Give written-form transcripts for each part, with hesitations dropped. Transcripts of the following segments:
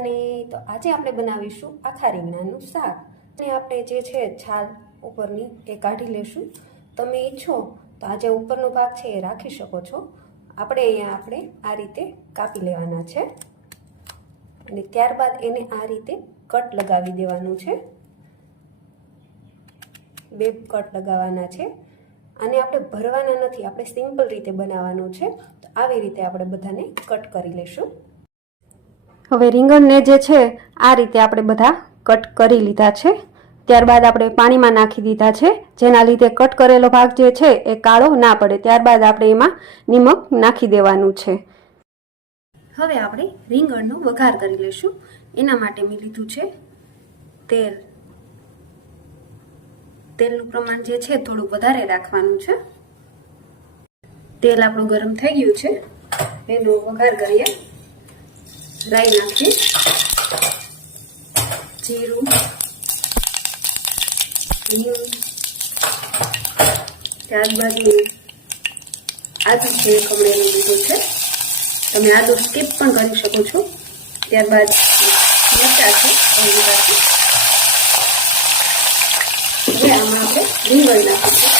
બધાને. તો આજે આપણે બનાવીશું આખા રીંગણાનું શાક. અને આપણે જે છે છાલ ઉપરની એ કાઢી લેશું. તમે ઈચ્છો તો આ જે ઉપરનો ભાગ છે એ રાખી શકો છો. આપણે આ રીતે કાપી લેવાના છે અને ત્યારબાદ એને આ રીતે કટ લગાવી દેવાનું છે. 2 કટ લગાવવાના છે. અને આપણે ભરવાના નથી, આપણે સિમ્પલ રીતે બનાવવાનું છે. તો આવી રીતે આપણે બધાને કટ કરી લેશું. હવે રીંગણને જે છે આ રીતે આપણે બધા કટ કરી લીધા છે. ત્યારબાદ આપણે પાણીમાં નાખી દીધા છે, જેના લીધે કટ કરેલો ભાગ જે છે એ કાળો ના પડે. ત્યારબાદ આપણે એમાં નિમક નાખી દેવાનું છે. હવે આપણે રીંગણનો વઘાર કરી લઈશું. એના માટે મેં લીધું છે તેલ. તેલનું પ્રમાણ જે છે થોડું વધારે રાખવાનું છે. તેલ આપણું ગરમ થઈ ગયું છે, એનો વઘાર કરીએ. રાઈ નાખીએ, જીરું, હિંગ, ત્યારબાદ આદુ છે ખમણેલું લીધું છે. તમે આદુ સ્કીપ પણ કરી શકો છો. ત્યારબાદ મરચાં છે લીધા છે. હવે આમાં આપણે રીંગણ નાખીશું.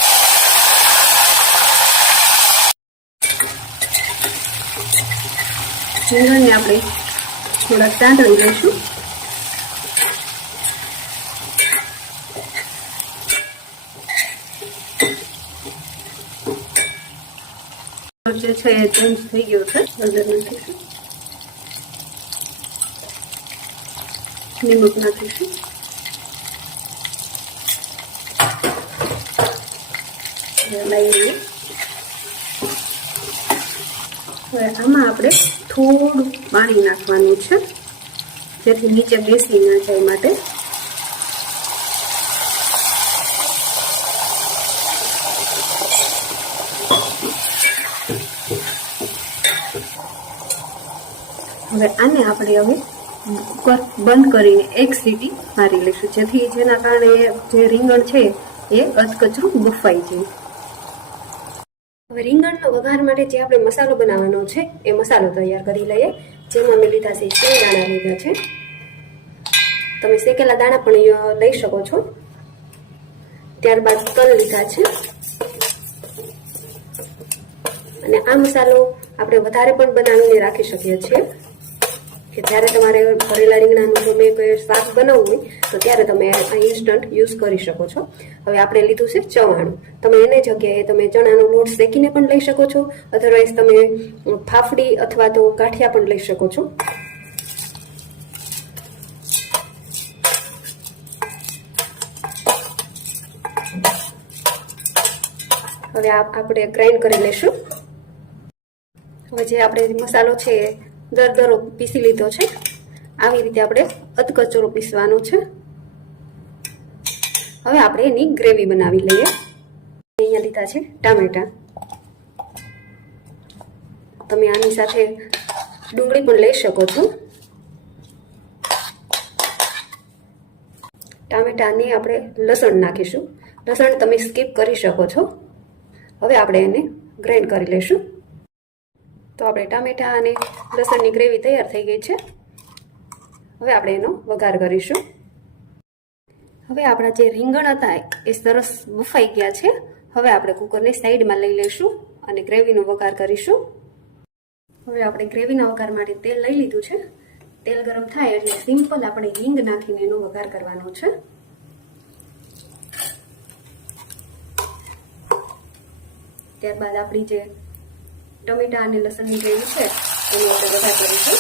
રીંગણને આપણે થોડાક સાંતળી લઈશું. જે છે એ ચેન્જ થઈ ગયો છે. હળદર નાખીશું, નિમક નાખીશું, હવે આમાં આપણે થોડું પાણી નાખવાનું છે, જેથી નીચે બેસી ના જાય માટે. હવે આને આપણે કુકર બંધ કરીને 1 સીટી મારી લઈશું, જેના કારણે જે રીંગણ છે એ અધકચરું બફાઈ જાય. હવે રીંગણનો વઘાર માટે જે આપણે મસાલો બનાવવાનો છે એ મસાલો તૈયાર કરી લઈએ. જેમાં મેં લીધા છે શેંગદાણા લીધા છે. તમે શેકેલા દાણા પણ લઈ શકો છો. ત્યારબાદ તલ લીધા છે. અને આ મસાલો આપણે વધારે પણ બનાવીને રાખી શકીએ છીએ, કે જ્યારે તમારે ભરેલા રીંગણાનું જો મેં કોઈ શાક બનાવવું હોય તો ત્યારે તમે આ ઇન્સ્ટન્ટ યુઝ કરી શકો છો. હવે આપણે લીધું છે ચવાણું. તમે એને જગ્યાએ તમે ચણાનો લોટ શેકીને પણ લઈ શકો છો, અધરવાઇઝ તમે ફાફડી અથવા તો ગાંઠિયા પણ લઈ શકો છો. હવે આપણે ગ્રાઇન્ડ કરી લઈશું. હવે જે આપણે મસાલો છે દરદરો પીસી લીધો છે. આવી રીતે આપણે અધકચરો પીસવાનો છે. હવે આપણે એની ગ્રેવી બનાવી લઈએ. અહીંયા લીધા છે ટામેટા. તમે આની સાથે ડુંગળી પણ લઈ શકો છો. ટામેટાને આપણે લસણ નાખીશું. લસણ તમે સ્કીપ કરી શકો છો. હવે આપણે એને ગ્રાઇન્ડ કરી લઈશું. તો આપણે ટામેટા અને લસણની ગ્રેવી તૈયાર થઈ ગઈ છે. હવે આપણે એનો વઘાર કરીશું. હવે આપણા જે રીંગણ હતા એ સરસ બફાઈ ગયા છે. હવે આપણે કુકરને સાઈડમાં લઈ લઈશું અને ગ્રેવીનો વઘાર કરીશું. હવે આપણે ગ્રેવીના વઘાર માટે તેલ લઈ લીધું છે. તેલ ગરમ થાય એટલે સિમ્પલ આપણે હિંગ નાખીને એનો વઘાર કરવાનો છે. ત્યારબાદ આપણી જે ટમેટા અને લસણની ગ્રેવી છે એનો આપણે વઘાર કરીશું.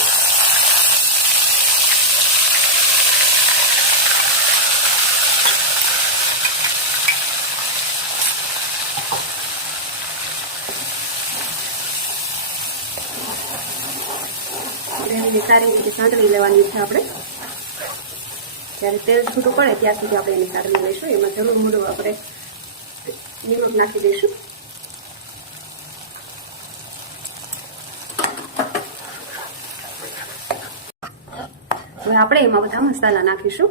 ગ્રેવીને સારી રીતે સાંતળી લેવાની છે આપણે. જ્યારે તેલ છૂટું પડે ત્યાં સુધી આપણે એને સાંતળી લઈશું. એમાં જરૂર મૂળું આપણે નિમક નાખી દઈશું. હવે આપણે એમાં બધા મસાલા નાખીશું.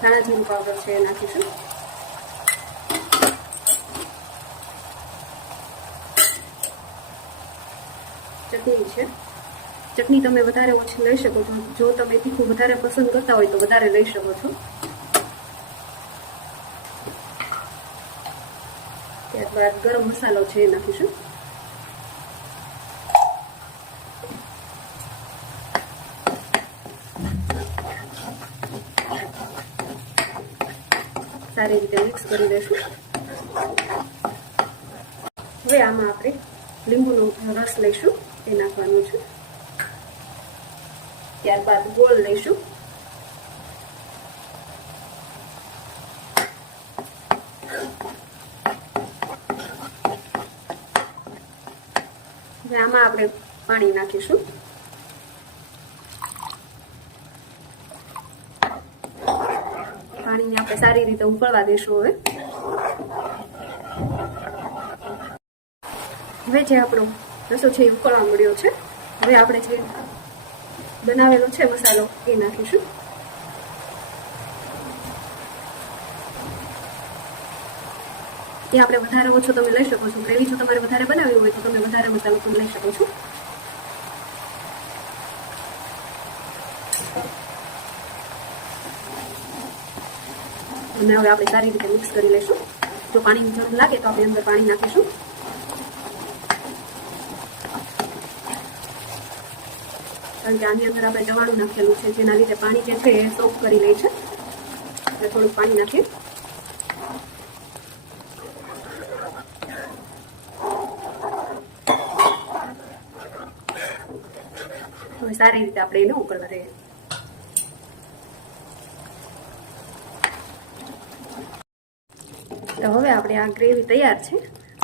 ધાણા જીરું પાવડર છે એ નાખીશું. ચટણી છે, ચટણી તમે વધારે ઓછી લઈ શકો છો. જો તમે તીખું વધારે પસંદ કરતા હોય તો વધારે લઈ શકો છો. ત્યારબાદ ગરમ મસાલો છે એ નાખીશું. સારી રીતે મિક્સ કરી દઈશું. હવે આમાં આપણે લીંબુનો રસ લઈશું, એ નાખવાનું છે. ત્યારબાદ ગોળ લઈશું. હવે આમાં આપણે પાણી નાખીશું. પાણીને આપણે સારી રીતે ઉકળવા દઈશું. હવે જે આપણો રસો છે એ ઉકળવા મળ્યો છે. હવે આપણે જે બનાવેલો છે મસાલો એ નાખીશું. એ આપણે વધારે ઓછો તમે લઈ શકો છો. ગ્રેવી જો તમારે વધારે બનાવવી હોય તો તમે વધારે મસાલો પણ લઈ શકો છો. અને હવે આપણે સારી રીતે મિક્સ કરી લઈશું. જો પાણીની જરૂર લાગે તો આપણે અંદર પાણી નાખીશું. કારણ કે આની અંદર આપણે જવાળું નાખેલું છે, જેના લીધે પાણી જે છે એ સોક કરી લે છે. એટલે થોડુંક પાણી નાખીએ. હવે સારી રીતે આપણે એને ઉકળવા દઈએ. તો હવે આપણે આ ગ્રેવી તૈયાર છે.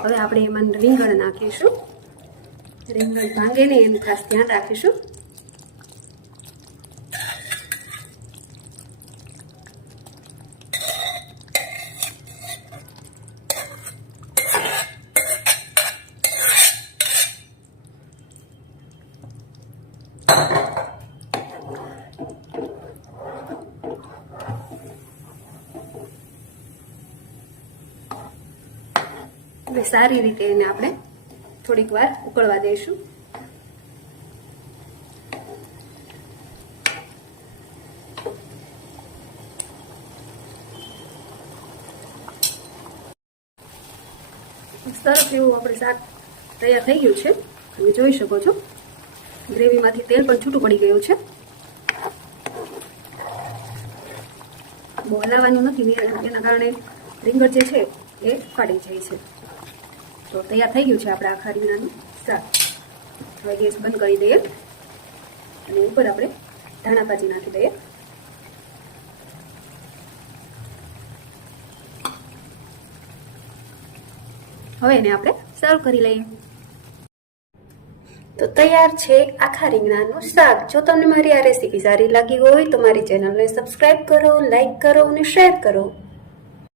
હવે આપણે એમાં રીંગણ નાખીશું. રીંગણ ભાંગે નહીં એનું ખાસ ધ્યાન રાખીશું. હવે સારી રીતે એને આપણે થોડીક વાર ઉકળવા દઈશું. સરસ એવું આપણે શાક તૈયાર થઈ ગયું છે. તમે જોઈ શકો છો ગ્રેવીમાંથી તેલ પણ છૂટું પડી ગયું છે. બહુ હલાવવાનું નથી, એના કારણે રીંગણ જે છે એ ફાટી જાય છે. તો તૈયાર થઈ ગયું છે આપણે આખા રીંગણાનું શાક. હવે ગેસ બંધ કરી દઈએ અને ઉપર આપણે ધાણા ભાજી નાખી દઈએ. હવે એને આપણે સર્વ કરી લઈએ. તો તૈયાર છે આખા રીંગણાનું શાક. જો તમને મારી આ રેસીપી સારી લાગી હોય તો મારી ચેનલને સબસ્ક્રાઇબ કરો, લાઈક કરો અને શેર કરો.